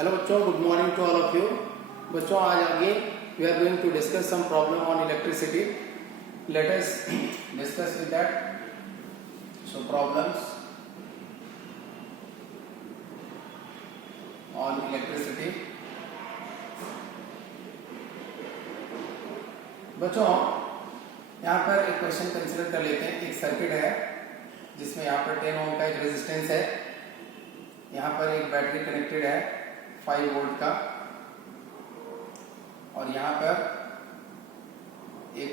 Hello बच्चों, good morning to all of you. बच्चों, आज आगे we are going to discuss some problem on electricity. Let us discuss with that. So problems on electricity. बच्चों, यहाँ पर एक question consider कर लेते हैं। एक सर्किट है जिसमें यहाँ पर 10 ओम का एक रेजिस्टेंस है। यहाँ पर एक बैटरी कनेक्टेड है 5 वोल्ट का, और यहाँ पर एक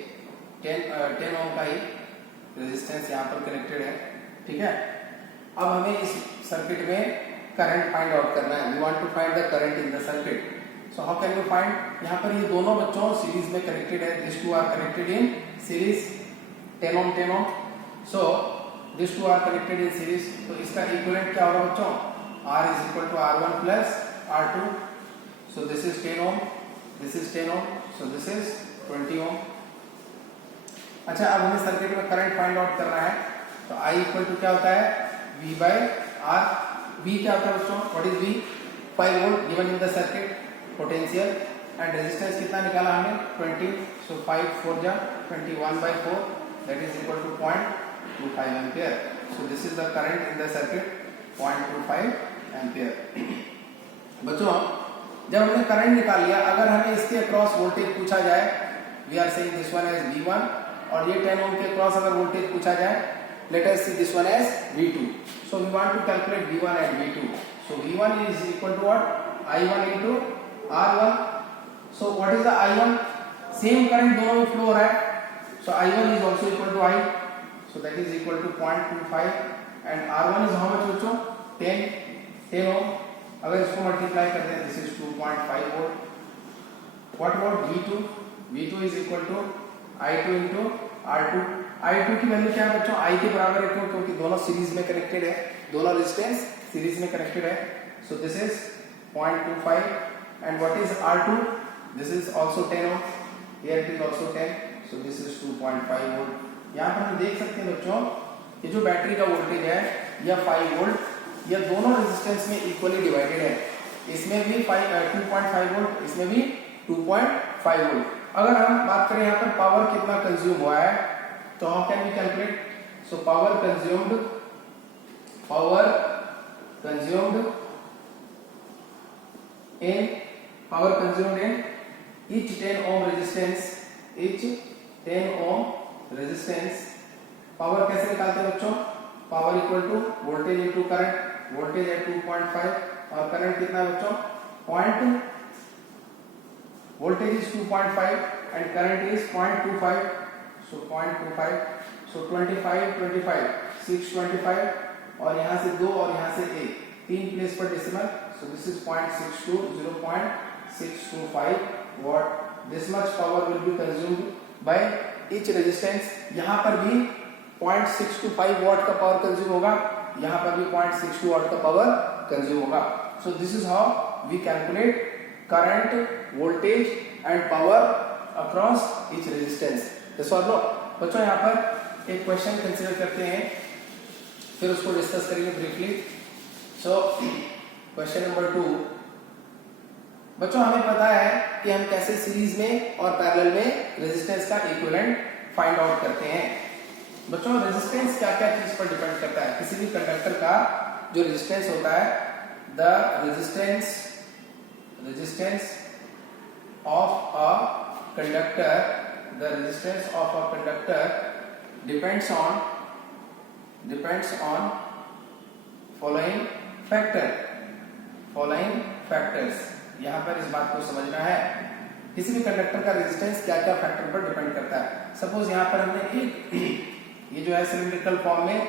10 ओम का ही रेजिस्टेंस यहाँ पर कनेक्टेड है। ठीक है, अब हमें इस सर्किट में करंट फाइंड आउट करना है। We want to find the current in the circuit. So how can you find? यहाँ पर ये दोनों बच्चों सीरीज में कनेक्टेड है। This two are connected in series, 10 ohm 10 ohm. So this two are connected in series. तो इसका equivalent क्या होगा बच्चों? R is equal to R1 plus R2. So this is 10 ohm, this is 10 ohm, so this is 20 ohm. अच्छा, अब हमें circuit में current find out करना है। तो I इक्वल टू क्या होता है? V by R। V क्या होता है बच्चों? What is V? 5 volt given in the circuit, potential and resistance कितना निकाला हमने? 20. So 5 4 जा 21 by 4, that is equal to 0.25 ampere. So this is the current in the circuit, 0.25 ampere. बच्चों, जब हमने करंट निकाल लिया, अगर हमें इसके अक्रॉस वोल्टेज पूछा जाए, we are saying this one as V1, और ये 10 ओम के अक्रॉस अगर वोल्टेज पूछा जाए, let us see this one as V2। So we want to calculate V1 and V2। So V1 is equal to what? I1 into R1। So what is the I1? Same current दोनों में flow हो रहा है, so I1 is also equal to I, so that is equal to 0.25 and R1 is how much बच्चों? 10 ohm. अगर इसको multiply करते हैं, this is 2.5 volt. What about V2? V2 is equal to I2 into R2। I2 की value क्या है बच्चों? I के बराबर है, क्यों? क्योंकि दोनों सीरीज में कनेक्टेड है, दोनों रेजिस्टेंस सीरीज में कनेक्टेड है। So this is 0.25 and what is R2? This is also 10 ohm, here it is also 10, so this is 2.5 volt. यहाँ पर हम देख सकते हैं बच्चों, ये जो बैटरी का वोल्टेज है यह 5 वोल्ट, यह दोनों रेजिस्टेंस में इक्वली डिवाइडेड है। इसमें भी 2.5 वोल्ट, इसमें भी 2.5 वोल्ट। अगर हम बात करें यहाँ पर पावर कितना कंज्यूम हुआ है, तो how can we calculate? So power consumed in each 10 ohm resistance, power कैसे निकालते हैं बच्चों? Power equal to voltage into current. Voltage है 2.5 और करंट कितना है बच्चों? Voltage is 2.5 and current is 0.25, so 0.25, so 25 625, और यहाँ से 2 और यहाँ से 1, 3 प्लेस पर decimal, so this is 0.62, 0.625 watt। This much power will be consumed by each resistance. यहाँ पर भी 0.625 वाट का पावर कंज्यूम होगा, यहाँ पर भी 0.62 वाट का पावर कंज्यूम होगा। So this is how we calculate current, voltage and power across each resistance. बच्चों, यहाँ पर एक क्वेश्चन कंसीडर करते हैं, फिर उसको डिस्कस करेंगे ब्रीफली। So question number 2। बच्चों, हमें पता है कि हम कैसे सीरीज में और पैरेलल में रेजिस्टेंस का इक्विवेलेंट फाइंड आउट करते हैं। बच्चों, रेजिस्टेंस क्या क्या चीज पर डिपेंड करता है? किसी भी कंडक्टर का जो रेजिस्टेंस होता है, the resistance of a conductor depends on following factors. यहाँ पर इस बात को समझना है, किसी भी कंडक्टर का रेजिस्टेंस क्या क्या फैक्टर पर डिपेंड करता है। सपोज यहाँ पर हमने एक ये जो है सिलिंड्रिकल फॉर्म में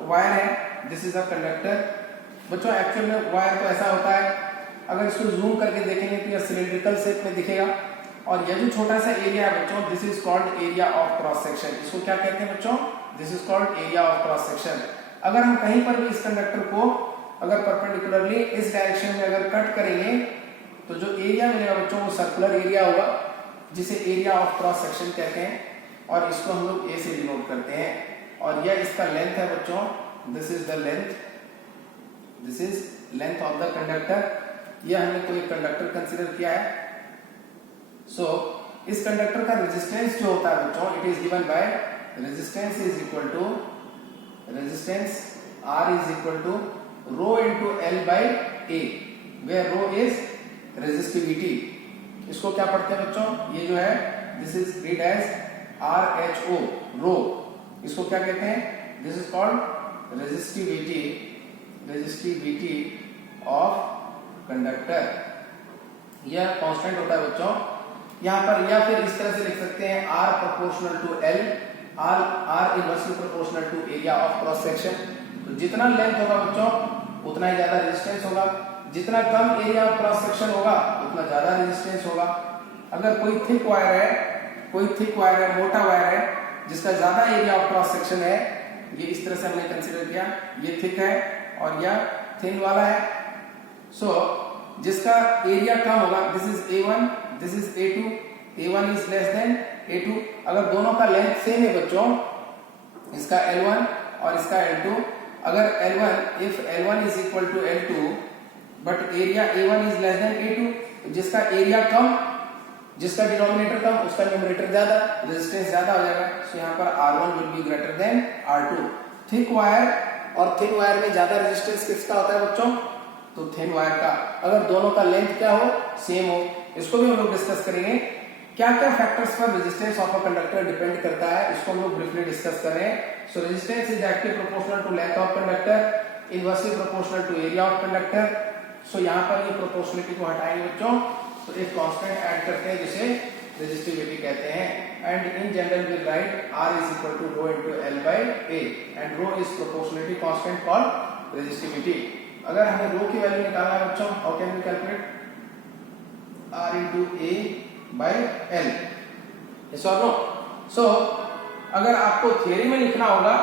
वायर है, दिस इज अ कंडक्टर। बच्चों, एक्चुअल में वायर तो ऐसा होता है, अगर इसको जूम करके देखेंगे तो यह सिलिंड्रिकल शेप में दिखेगा, और यह जो छोटा सा एरिया है बच्चों, this is called area of cross section. इसको क्या कहते हैं बच्चों? This is called area of cross section. अगर हम कहीं पर भी इस कंडक्टर को अगर परपेंडिकुलरली इस डायरेक्शन में अगर कट करेंगे, तो जो एरिया मिलेगा बच्चों वो सर्कुलर एरिया होगा, जिसे एरिया ऑफ क्रॉस सेक्शन कहते हैं, और इसको हम लोग ए से डिनोट करते हैं। और यह इसका लेंथ है बच्चों, this is the length of the conductor. ये हमने कोई कंडक्टर कंसीडर किया है। सो इस कंडक्टर का रेजिस्टेंस जो होता है बच्चों, it is given by resistance is equal to resistance R is equal to rho into L by A, where rho is resistivity. इसको क्या पढ़ते हैं बच्चों, ये जो है this is read as RHO, rho. इसको क्या कहते हैं, this is called resistivity, resistivity of conductor. यह कांस्टेंट होता है बच्चों यहाँ पर, या फिर इस तरह से लिख सकते हैं R proportional to L, R inversely proportional to area of cross section. तो जितना लेंथ होगा बच्चों उतना ही ज्यादा रेजिस्टेंस होगा, जितना कम एरिया ऑफ क्रॉस सेक्शन होगा उतना ज्यादा रेजिस्टेंस होगा। अगर कोई थिक वायर है, कोई थिक वायर है, मोटा वायर है जिसका ज्यादा एरिया ऑफ क्रॉस सेक्शन है, ये इस तरह से हमने कंसीडर किया, ये थिक है और यह थिन वाला है। सो जिसका एरिया कम होगा, this is A1, this is A2, A1 is less than A2। अगर दोनों का लेंथ सेम है बच्चों, इसका L1 और इसका L2, अगर L1 if L1 is equal to L2 but area A1 is less than A2, तो जिसका एरिया कम, जिसका डिनोमिनेटर कम, उसका न्यूमरेटर ज्यादा, रेजिस्टेंस ज्यादा हो जाएगा। सो यहाँ पर R1 will be greater than R2। Thick wire और थिन वायर में ज्यादा रेजिस्टेंस किसका होता है बच्चों, तो थिन वायर का। अगर दोनों का लेंथ क्या हो, सेम हो। इसको भी हम लोग डिस्कस करेंगे, क्या क्या फैक्टर्स पर resistance of a conductor depend करता है, इसको हम लोग ब्रीफली डिस्कस कर रहे हैं। So resistance is directly proportional to length of conductor, inversely proportional to area of conductor. So यहाँ पर ये प्रोपोर्शनलिटी को हटाएंगे बच्चों, तो एक कांस्टेंट ऐड करते हैं जिसे रेजिस्टिविटी कहते हैं। And in general we write R is equal to rho into L by A, and rho is proportionality constant called resistivity. अगर हमें रो की वैल्यू निकालना है बच्चों, how can we calculate R into A by L, yes और no. So अगर आपको theory में लिखना होगा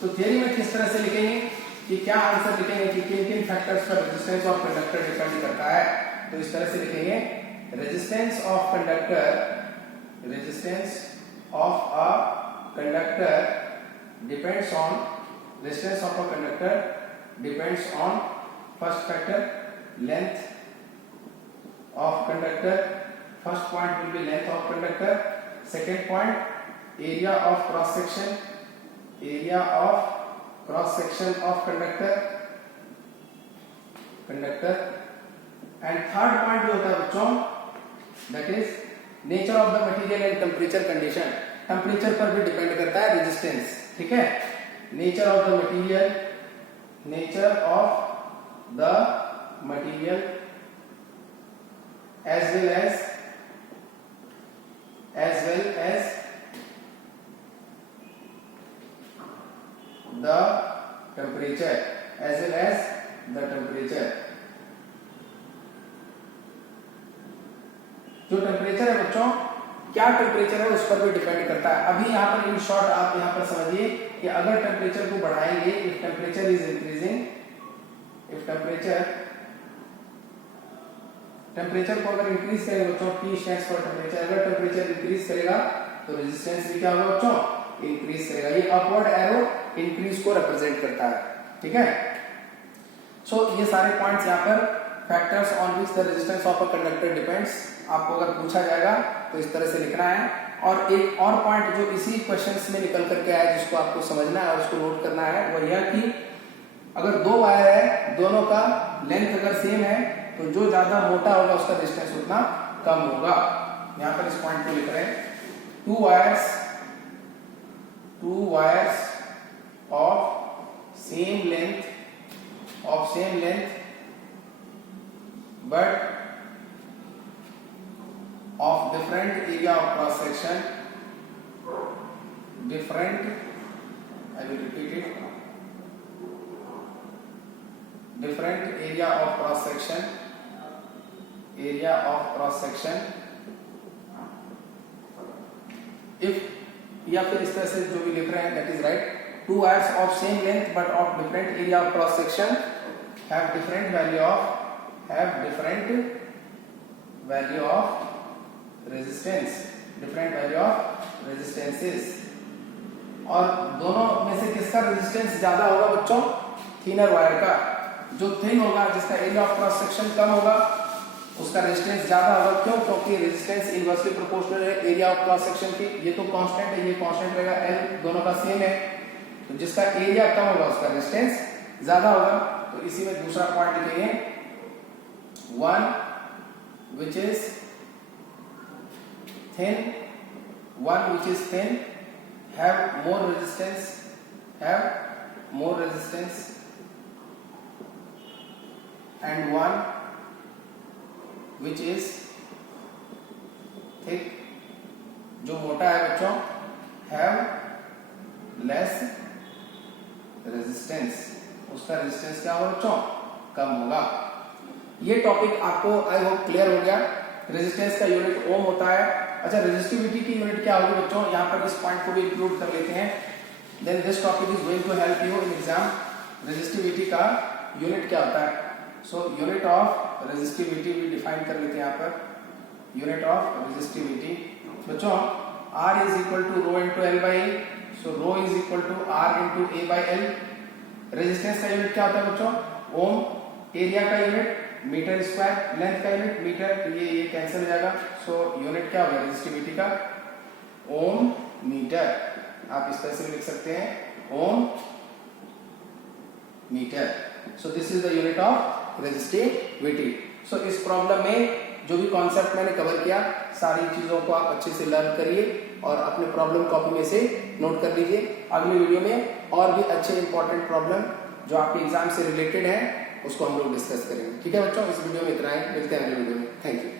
तो थ्योरी में किस तरह से लिखेंगे, कि क्या आंसर लिखेंगे कि किन किन फैक्टर्स पर रेजिस्टेंस ऑफ कंडक्टर डिपेंड करता है। तो इस तरह से लिखेंगे, resistance of conductor, resistance of a conductor depends on, resistance of a conductor depends on first factor length of conductor, first point will be length of conductor, second point area of cross section, area of cross section of conductor, and third point जो होता है बच्चों, that is nature of the material and temperature condition। Temperature पर भी depend करता है resistance, ठीक है। Nature of the material, nature of the material as well as the temperature, as well as the temperature। जो टेम्परेचर है बच्चों, क्या टेम्परेचर है उस पर भी डिपेंड करता है। अभी यहाँ पर इन शॉर्ट आप यहाँ पर समझिए कि अगर टेम्परेचर को बढ़ाएंगे, if temperature is increasing, if temperature को अगर इंक्रीज करेगा बच्चों, T स्टैंड्स फॉर टेम्परेचर, अगर टेम्परेचर इंक्रीज करेगा तो रेजिस्टेंस भी क्या होगा बच्चों, इंक्रीज करेगा। ये अपवर्ड एरो इंक्रीज को रिप्रेजेंट करता है, ठीक है। सो ये सारे पॉइंट्स यहाँ पर factors on which the resistance of a conductor depends, आपको अगर पूछा जाएगा तो इस तरह से लिखना है। और एक और पॉइंट जो इसी क्वेश्चंस में निकल करके आया जिसको आपको समझना है और उसको नोट करना है, वो यह कि अगर दो वायर है, दोनों का लेंथ अगर सेम है तो जो ज्यादा मोटा होगा उसका डिस्टेंस उतना कम होगा। यहाँ पर इस पॉइंट को लिख रहे हैं, to wires of same length but of different area of cross section, I will repeat it, different area of cross section, if, या फिर इस तरह से जो भी लिख रहे हैं that is right, two wires of same length but of different area of cross section have different value of resistance, different value of resistances। और दोनों में से किसका रेजिस्टेंस ज्यादा होगा बच्चों, थिनर वायर का। जो थिन होगा, जिसका एरिया ऑफ क्रॉस सेक्शन कम होगा, उसका रेजिस्टेंस ज्यादा होगा। क्यों? क्योंकि रेजिस्टेंस इनवर्सली प्रोपोर्शनल है एरिया ऑफ क्रॉस सेक्शन की। ये तो कांस्टेंट है, ये कांस्टेंट रहेगा, L दोनों का सेम है। तो जिसका एरिया कम होगा उसका रेजिस्टेंस ज्यादा होगा। तो इसी में दूसरा पॉइंट लिखेंगे, one which is thin, one which is thin have more resistance and one which is thick, जो मोटा है बच्चों, have less resistance, उसका रेजिस्टेंस क्या होगा बच्चों? कम होगा। ये टॉपिक आपको आई होप क्लियर हो गया। रेजिस्टेंस का यूनिट ओम होता है। अच्छा, रेजिस्टिविटी की यूनिट क्या होगी बच्चों? यहाँ पर इस पॉइंट को भी इंक्लूड कर लेते हैं। Then this topic is going to help you in exam. Resistivity का यूनिट क्या होता है? सो यूनिट ऑफ रेजिस्टिविटी भी डिफाइन कर लेते हैं यहाँ पर। यूनिट ऑफ रेजिस्टिविटी बच्चों, R is equal to rho into L by A. So rho is equal to R into A by L. Resistance का यूनिट क्या होता है बच्चों? ओम। एरिया का यूनिट मीटर स्क्वायर, लेंथ का यूनिट मीटर, ये cancel हो जाएगा। सो यूनिट क्या होगा रेजिस्टिविटी का? Ohm metre. आप इस तरह से लिख सकते हैं, ohm metre. So this is the unit of resistivity. So इस प्रॉब्लम में जो भी कॉन्सेप्ट मैंने कवर किया, सारी चीजों को आप अच्छे से लर्न करिए और अपने प्रॉब्लम कॉपी में से नोट कर लीजिए। अगले वीडियो में और भी अच्छे इंपॉर्टेंट प्रॉब्लम जो आपके एग्जाम से रिलेटेड है उसको हम लोग डिस्कस करेंगे। ठीक है बच्चों, इस वीडियो में इतना ही, मिलते हैं अगले वीडियो में। Thank you.